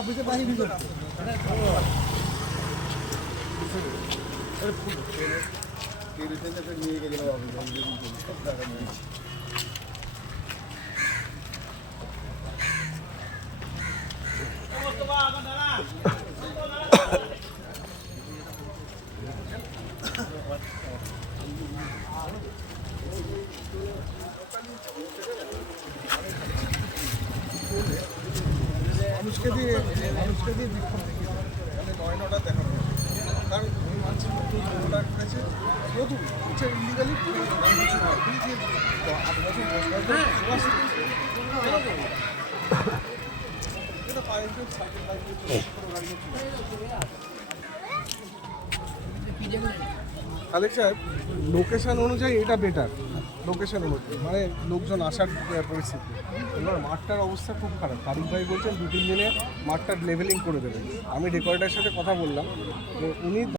অফিসে বাহির ভিতরে নিয়ে গেছিল মানুষকে দিয়ে বিক্ষোভ দেখিয়ে মানে 9-9টা দেখানো কারণ ওই মানুষ নতুন অর্ডার করেছে নতুন হচ্ছে ইলিগালি কিছু নয় তিনি যে 8 বছর 10 বছর এটা পায়ে সাইকেল বাইক গাড়ি খালেক সাহেব লোকেশন অনুযায়ী এটা বেটার লোকেশন অনুযায়ী মানে লোকজন আসার পরিস্থিতি এবার মাঠটার অবস্থা খুব খারাপ তারিক ভাই বলছেন 2-3 দিনে মাঠটা লেভেলিং করে দেবেন আমি ডেকোরেটারের সাথে কথা বললাম তো উনি